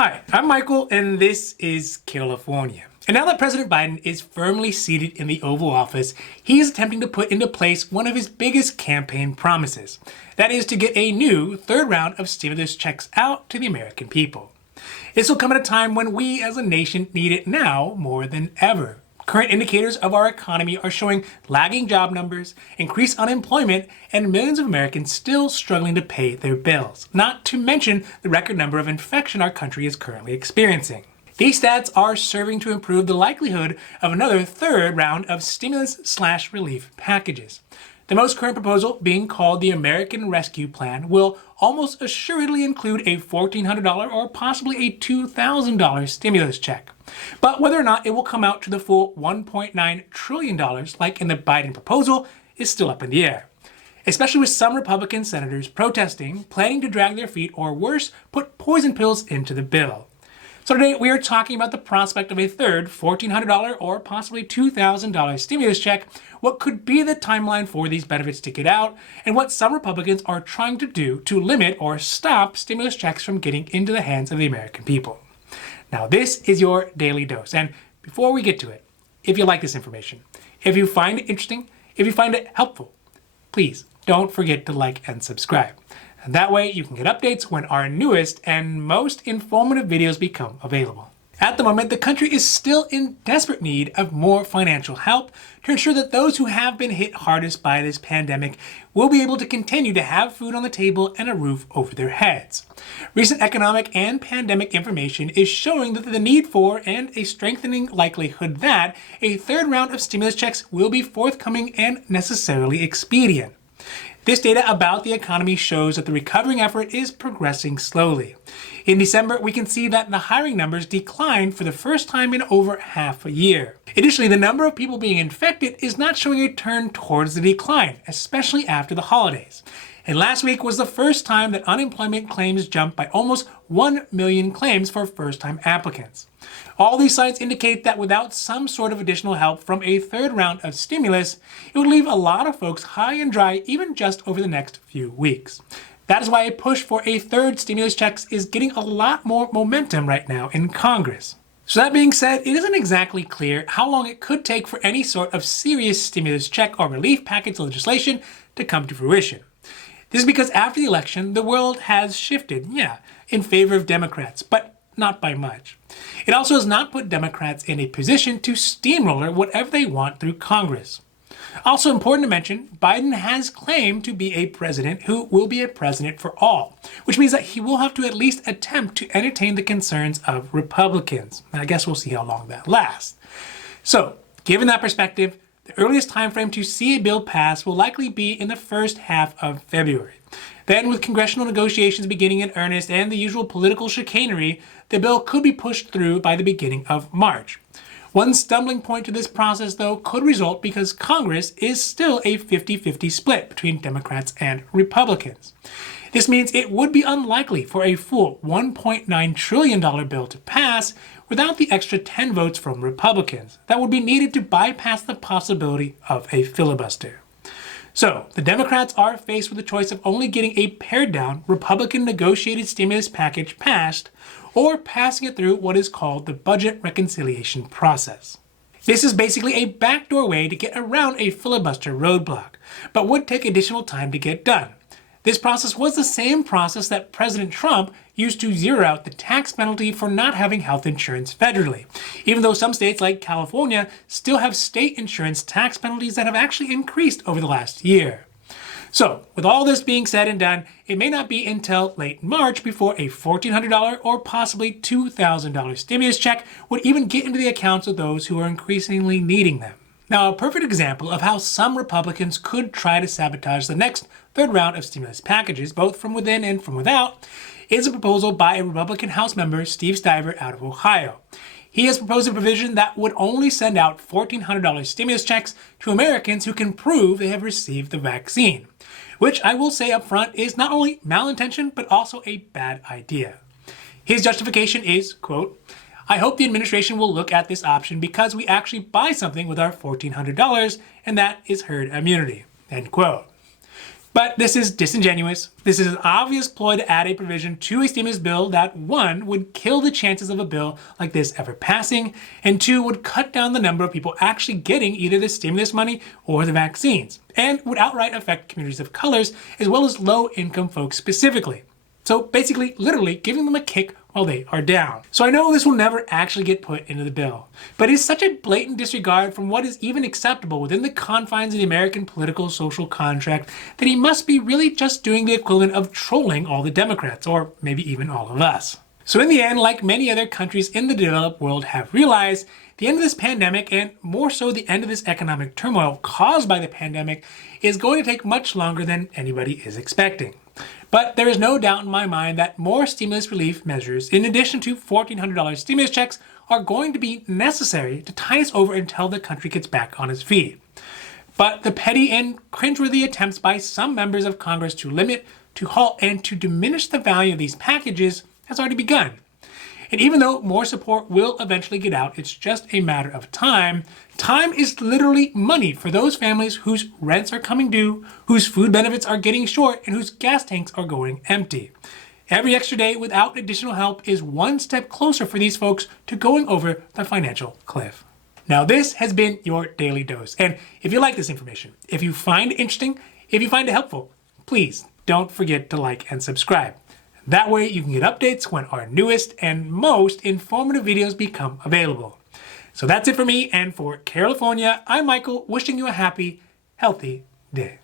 Hi, I'm Michael, and this is California. And now that President Biden is firmly seated in the Oval Office, he is attempting to put into place one of his biggest campaign promises. That is to get a new third round of stimulus checks out to the American people. This will come at a time when we as a nation need it now more than ever. Current indicators of our economy are showing lagging job numbers, increased unemployment, and millions of Americans still struggling to pay their bills, not to mention the record number of infection our country is currently experiencing. These stats are serving to improve the likelihood of another third round of stimulus/relief packages. The most current proposal, being called the American Rescue Plan, will almost assuredly include a $1,400 or possibly a $2,000 stimulus check. But whether or not it will come out to the full $1.9 trillion like in the Biden proposal is still up in the air, especially with some Republican senators protesting, planning to drag their feet, or worse, put poison pills into the bill. So today we are talking about the prospect of a third $1,400 or possibly $2,000 stimulus check, what could be the timeline for these benefits to get out, and what some Republicans are trying to do to limit or stop stimulus checks from getting into the hands of the American people. Now this is your daily dose, and before we get to it, if you like this information, if you find it interesting, if you find it helpful, please don't forget to like and subscribe. And that way you can get updates when our newest and most informative videos become available. At the moment, the country is still in desperate need of more financial help to ensure that those who have been hit hardest by this pandemic will be able to continue to have food on the table and a roof over their heads. Recent economic and pandemic information is showing that the need for and a strengthening likelihood that a third round of stimulus checks will be forthcoming and necessarily expedient. This data about the economy shows that the recovering effort is progressing slowly. In December, we can see that the hiring numbers declined for the first time in over half a year. Additionally, the number of people being infected is not showing a turn towards the decline, especially after the holidays. And last week was the first time that unemployment claims jumped by almost 1 million claims for first-time applicants. All these signs indicate that without some sort of additional help from a third round of stimulus, it would leave a lot of folks high and dry even just over the next few weeks. That is why a push for a third stimulus check is getting a lot more momentum right now in Congress. So that being said, it isn't exactly clear how long it could take for any sort of serious stimulus check or relief package legislation to come to fruition. This is because after the election, the world has shifted, in favor of Democrats, but not by much. It also has not put Democrats in a position to steamroller whatever they want through Congress. Also important to mention, Biden has claimed to be a president who will be a president for all, which means that he will have to at least attempt to entertain the concerns of Republicans. And I guess we'll see how long that lasts. So, given that perspective, the earliest time frame to see a bill pass will likely be in the first half of February. Then, with congressional negotiations beginning in earnest and the usual political chicanery, the bill could be pushed through by the beginning of March. One stumbling point to this process, though, could result because Congress is still a 50-50 split between Democrats and Republicans. This means it would be unlikely for a full $1.9 trillion bill to pass without the extra 10 votes from Republicans that would be needed to bypass the possibility of a filibuster. So, the Democrats are faced with the choice of only getting a pared-down Republican negotiated stimulus package passed or passing it through what is called the budget reconciliation process. This is basically a backdoor way to get around a filibuster roadblock, but would take additional time to get done. This process was the same process that President Trump used to zero out the tax penalty for not having health insurance federally, even though some states like California still have state insurance tax penalties that have actually increased over the last year. So, with all this being said and done, it may not be until late March before a $1,400 or possibly $2,000 stimulus check would even get into the accounts of those who are increasingly needing them. Now, a perfect example of how some Republicans could try to sabotage the next third round of stimulus packages, both from within and from without, is a proposal by a Republican House member, Steve Stiver, out of Ohio. He has proposed a provision that would only send out $1,400 stimulus checks to Americans who can prove they have received the vaccine, which I will say up front is not only malintentioned, but also a bad idea. His justification is, quote, "I hope the administration will look at this option because we actually buy something with our $1,400, and that is herd immunity," end quote. But this is disingenuous. This is an obvious ploy to add a provision to a stimulus bill that, one, would kill the chances of a bill like this ever passing, and two, would cut down the number of people actually getting either the stimulus money or the vaccines, and would outright affect communities of colors as well as low-income folks specifically. So basically, literally giving them a kick while they are down. So I know this will never actually get put into the bill, but it is such a blatant disregard from what is even acceptable within the confines of the American political social contract that he must be really just doing the equivalent of trolling all the Democrats, or maybe even all of us. So in the end, like many other countries in the developed world have realized, the end of this pandemic, and more so the end of this economic turmoil caused by the pandemic, is going to take much longer than anybody is expecting. But there is no doubt in my mind that more stimulus relief measures, in addition to $1,400 stimulus checks, are going to be necessary to tide us over until the country gets back on its feet. But the petty and cringeworthy attempts by some members of Congress to limit, to halt, and to diminish the value of these packages has already begun. And even though more support will eventually get out, it's just a matter of time. Time is literally money for those families whose rents are coming due, whose food benefits are getting short, and whose gas tanks are going empty. Every extra day without additional help is one step closer for these folks to going over the financial cliff. Now, this has been your Daily Dose. And if you like this information, if you find it interesting, if you find it helpful, please don't forget to like and subscribe. That way you can get updates when our newest and most informative videos become available. So that's it for me, and for California, I'm Michael, wishing you a happy, healthy day.